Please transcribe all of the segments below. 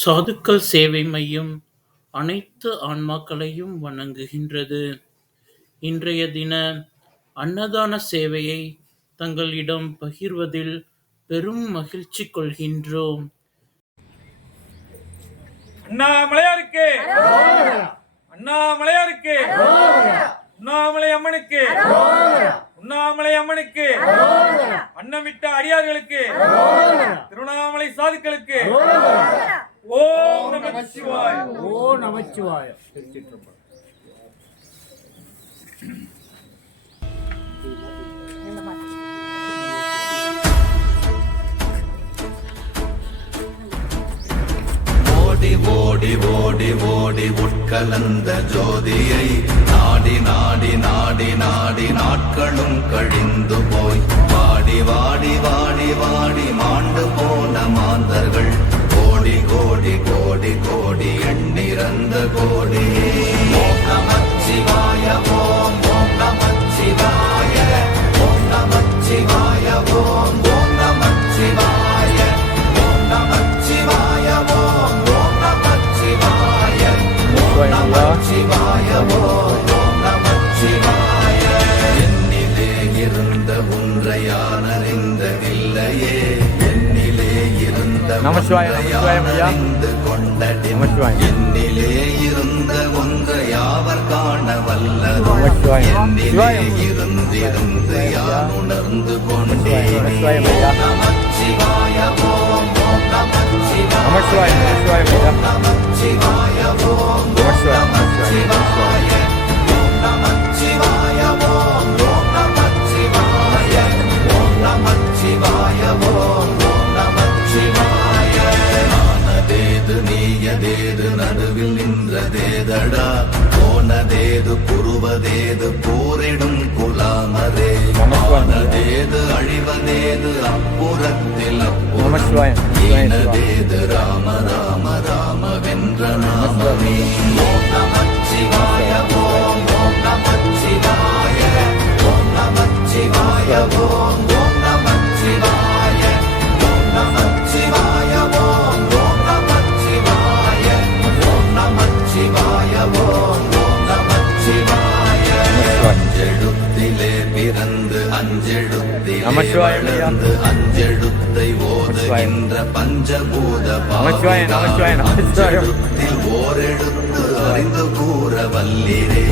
சாதுக்கள் சேவை மையம் அனைத்து ஆன்மாக்களையும் வணங்குகின்றது. இன்றைய தின அன்னதான சேவையை தங்களிடம் பகிர்வதில் பெரும் மகிழ்ச்சி கொள்கின்றோம். அண்ணாமலையாருக்கு, அண்ணாமலையாருக்கு, உண்ணாமலை அம்மனுக்கு, உண்ணாமலை அம்மனுக்கு, அன்னமிட்ட அடியார்களுக்கு, திருவண்ணாமலை சாதுக்களுக்கு ஓம் நமச்சிவாய. ஓம் நமச்சிவாய. ஓடி ஓடி ஓடி ஓடி உட்கலந்த ஜோதியை நாடி நாடி நாடி நாடி நாட்களும் கழிந்து போய் வாடி வாடி வாடி வாடி மாண்டு போன மாந்தர்கள் கோடி கோடி கோடி கோடி எண்ணிறந்த கோடி. ஓம் நமச்சிவாய ஓம் ஓம் நமச்சிவாய ஓம் நமச்சிவாய ஓம் ஓம் நமச்சிவாய ஓம் நமச்சிவாய ஓம் ஓம் நமச்சிவாய ஓம் நமச்சிவாய ஓம் ஓம் நமச்சிவாய. என்னிலே இருந்த ஒன்றை யான் அறிந்ததில்லையே, என்னிலே இருந்த அறிந்து கொண்டடின், என்னிலே இருந்த ஒன்றை யாவர் காண வல்லதோ, என்னிலே இருந்திருந்து யான் உணர்ந்து கொண்டேன். நமச்சிவாய ஓம் ஓம் நமச்சிவாய ஓம் நமச்சிவாய ஓம் ஓம் நமச்சிவாய ஓம் நமச்சிவாய ஓம் ஓம் நமச்சிவாய ஓம் நமச்சிவாய ஓம் ஓம் நமச்சிவாய. நானதேது நீயதேது நடுவில் நின்றதேதடா, போனதேது புருவதேது போரிடும் குலாமரே, ஆனதேது அழிவதேது அப்புறத்தில் அப்புறம், ஈனதேது ராம ராம ராம வென்ற நாமமே. ஓம் நமச்சிவாய ஓம் ஓம் நமச்சிவாய ஓம் நமச்சிவாய ஓம் ஓம் நமச்சிவாய ஓம் நமச்சிவாய ஓம் ஓம் நமச்சிவாய ஓம் நமச்சிவாய ஓம் ஓம் நமச்சிவாய. அஞ்செழுத்திலே பிறந்து அஞ்செழுத்திலே வளர்ந்து அஞ்செழுத்தை ஓதுகின்ற பஞ்சபூத அஞ்செழுத்தில் ஓரெழுத்து அறிந்து கூற வல்லிரே.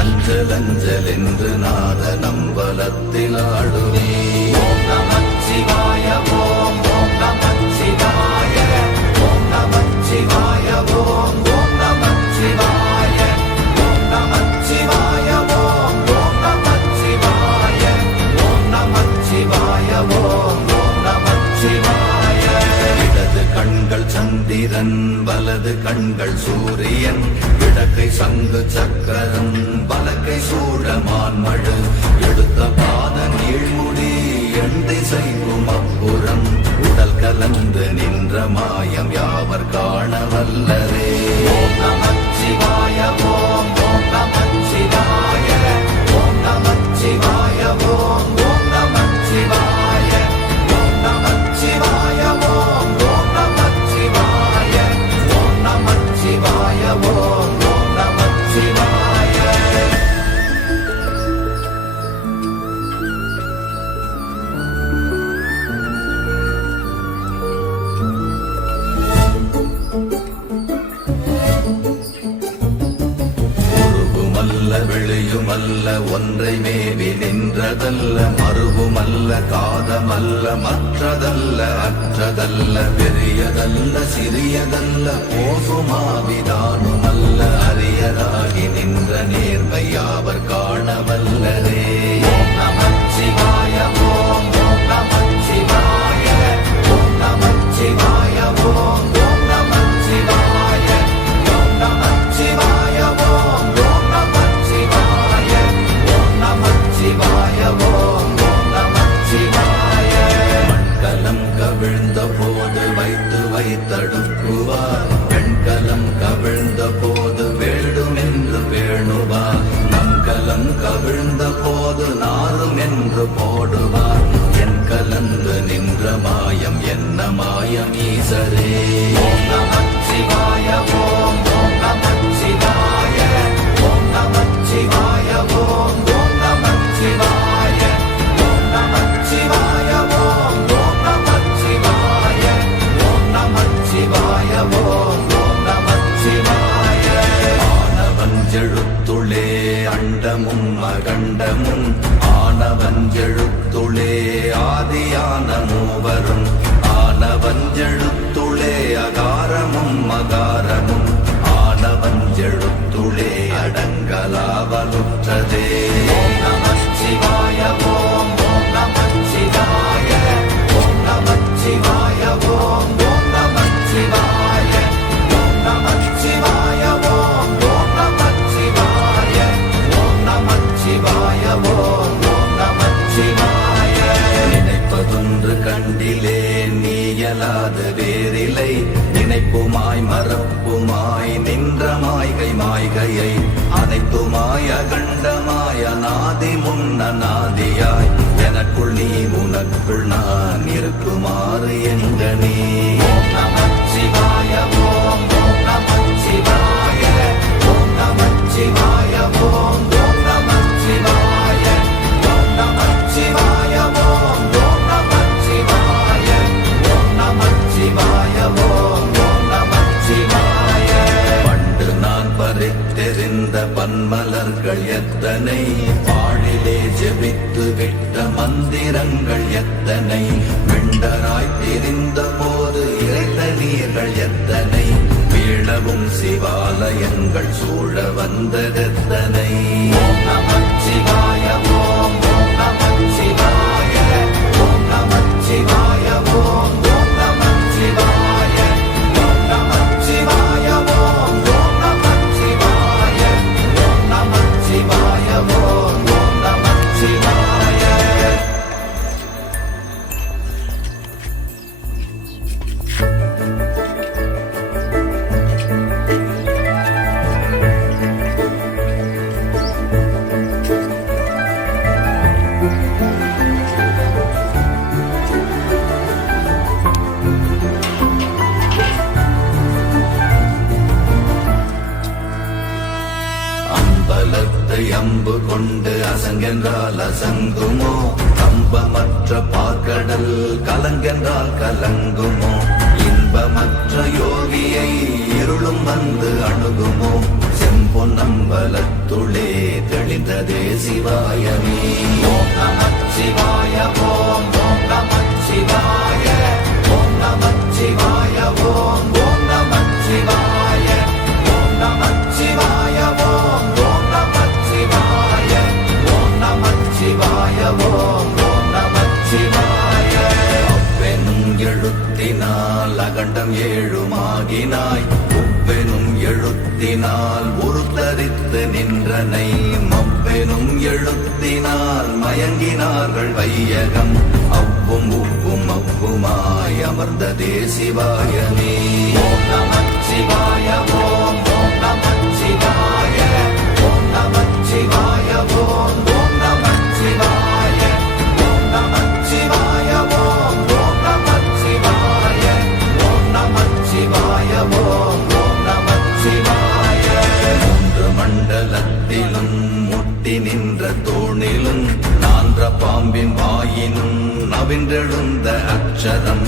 அஞ்சல் அஞ்சல் என்று நாத நம்பலத்தில் ஆடுவே. ஓம் நமச்சிவாய ஓம் ஓம் நமச்சிவாய ஓம் நமச்சிவாய ஓம் ஓம் நமச்சிவாய ஓம் நமச்சிவாய ஓம் ஓம் நமச்சிவாய ஓம் நமச்சிவாய ஓம் ஓம் நமச்சிவாய. இடது கண்கள் சந்திரன் வலது கண்கள் சூரியன், இடக்கை சங்கு சக்கரம் வலக்கை சூழமான்மழு, எடுத்த பாத நீழ்முடி எண் திசைக்கும் அப்புறம், உடல் கலந்து நின்ற மாயம் யாவர் காண வல்லரே. ஓம் நமச்சிவாய ஓம் ஓம் நமச்சிவாய ஓம் நமச்சிவாய ஓம் ஓம் நமச்சிவாய ஓம் நமச்சிவாய ஓம் ஓம் நமச்சிவாய ஓம் நமச்சிவாய ஓம் ஓம் நமச்சிவாய. உருவுமல்ல வெளியுமல்ல ஒன்றை மேவி நின்றதல்ல, மறுவுமல்ல காதமல்ல மற்றதல்ல அற்றதல்ல, பெரியதல்ல சிறியதல்ல போகுமாவிதானுமல்ல, அரியதாகி நின்ற நேர்மை யாவர் காண வல்லரே. ஓம் நமச்சிவாய ஓம் ஓம் நமச்சிவாய ஓம் நமச்சிவாய ஓம் ஓம் நமச்சிவாய ஓம் நமச்சிவாய ஓம் ஓம் நமச்சிவாய ஓம் நமச்சிவாய ஓம் ஓம் நமச்சிவாய. மண்கலம் கவிழ்ந்த போது வைத்து வைத்தடுக்குவார், பெண்கலம் கவிழ்ந்த போது வேண்டுமென்று வேணுவார், நம்கலம் கவிழ்ந்த போது நாரும் என்று போடுவார், என் கலந்து நின்ற மாயம் என்ன மாயம் ஈசரே. ஓம் நமச்சிவாய ஓம் ஓம் நமச்சிவாய. ஆனவஞ்செழுத்துளே அண்டமும் அகண்டமும் ஆனவஞ்செழுத்துளே ஆதியான மூவரும் ஆனவஞ்செழுத்துளே அகாரமும் மகாரமும் ஆனவஞ்செழுத்துளே அடங்கலாவலுற்றதே. ஓம் நமச்சிவாய ஓம் ஓம் நமச்சிவாய ஓம் நமச்சிவாய ஓம் ஓம் நமச்சிவாய ஓம் நமச்சிவாய ஓம் ஓம் நமச்சிவாய ஓம் நமச்சிவாய ஓம் ஓம் நமச்சிவாய. நினைப்பதொன்று கண்டிலே நீயலாது வேறில்லை நினைப்புமாய் மறப்புமாய் நின்ற மாய்கை மாய்கையை அனைத்துமாய் அகண்டமாய் அநாதி முன்னநாதியாய் எனக்குள் நீ உனக்குள் நான் இருக்குமாறு எங்கனே. ஓம் நமச்சிவாய ஓம் ஓம் நமச்சிவாய ஓம் நமச்சிவாய ஓம் ஓம் நமச்சிவாய ஓம் நமச்சிவாய ஓம் ஓம் நமச்சிவாய ஓம் நமச்சிவாய ஓம் ஓம் நமச்சிவாய. பண்டு நான் பறித்தெறிந்த பன்மலர்கள் எத்தனை பாழிலே ஜெபித்து விட்ட மந்திரங்கள் எத்தனை வெண்டராய் தெரிந்த போது இறைத்த நீர்கள் எத்தனை வீழவும் சிவாலயங்கள் சூழ வந்ததெத்தனை. ஓம் நமச்சிவாய ஓம் ஓம் நமச்சிவாய ஓம் நமச்சிவாய ஓம் ஓம் நமச்சிவாய ஓம் நமச்சிவாய ஓம் ஓம் நமச்சிவாய ஓம் நமச்சிவாய ஓம் ஓம் நமச்சிவாய. அம்பலத்தை அம்பு கொண்டு அசங்கென்றால் அசங்குமோ கம்பமற்ற பார்க்கடல் கலங்கென்றால் கலங்குமோ இன்பமற்ற யோகியை இருளும் வந்து அணுகுமோ செம்பொன்னம்பலத்துளே தெளிந்ததே சிவாயமே. ஓம் நமச்சிவாய ஓம் ஓம் நமச்சிவாய ஓம் நமச்சிவாய ஓம் ஓம் நமச்சிவாய ஓம் நமச்சிவாய ஓம் ஓம் நமச்சிவாய ஓம் நமச்சிவாய ஓம் ஓம் நமச்சிவாய. அவ்வெனும் எழுத்தினால் அகண்டம் ஏழுமாகினாய் உவ்வெனும் எழுத்தினால் உருத்தரித்து நின்றனை மவ்வெனும் எழுத்தினால் மயங்கினார்கள் வையகம் அவ்வும் உவ்வும் அவ்வுமாய் அமர்ந்ததே சிவாயமே. ஓம் நமச்சிவாய ஓம் ஓம் நமச்சிவாய ஓம் நமச்சிவாய ஓம் ஓம் நமச்சிவாய ஓம் நமச்சிவாய ஓம் ஓம் நமச்சிவாய ஓம் நமச்சிவாய ஓம் ஓம் நமச்சிவாய. மூன்று மண்டலத்திலும் முட்டி நின்ற தூணிலும் நான்ற பாம்பின் வாயினும் நவின்றெழுந்த அக்ஷரம்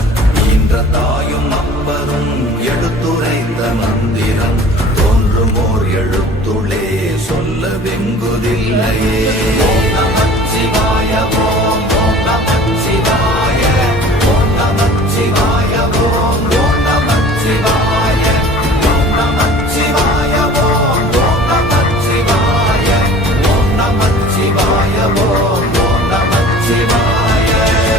ஈன்ற தாயும் அப்பரும் எடுத்துரைத்த மந்திரம் தோன்றுமோர் எழுத்துளே சொல்ல வெங்குதில்லையே. ஓம் நமச்சிவாய ஓம் ஓம் நமச்சிவாய ஓம் நமச்சிவாய ஓம் ஓம் நமச்சிவாய ஓம் நமச்சிவாய ஓம் ஓம் நமச்சிவாய ஓம் நமச்சிவாய ஓம் ஓம் நமச்சிவாய.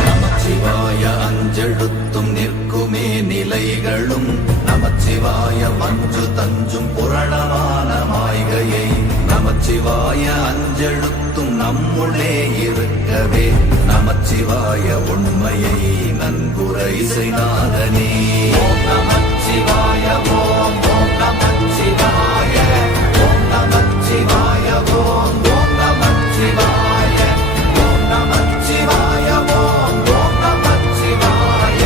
நமச்சிவாய அஞ்செழுத்தும் நிற்குமே நிலைகளும் நமச்சிவாய மஞ்சு தஞ்சும் புரணமான மாய்கையை நமச்சிவாய அஞ்செழுத்தும் நம்முள்ளே இருக்கவே நமச்சிவாய உண்மையை நன்குரை செய்தாதனே. ஓம் நமச்சிவாய ஓம் ஓம் நமச்சிவாய ஓம் நமச்சிவாய ஓம் ஓம் நமச்சிவாய ஓம் நமச்சிவாய ஓம் ஓம் நமச்சிவாய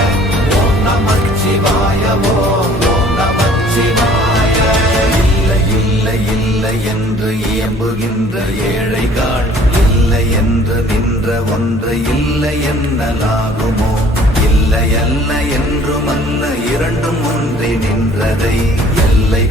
ஓம் நமச்சிவாய ஓம் ஓம் நமச்சிவாய. இல்லை இல்லை இல்லை என்று இயம்புகின்ற ஏழைகள் இல்லை என்று நின்ற ஒன்று இல்லை என்னலாகுமோ இல்லை இல்லை அல்ல என்றும் அல்ல இரண்டும் ஒன்றி நின்றதை எல்லை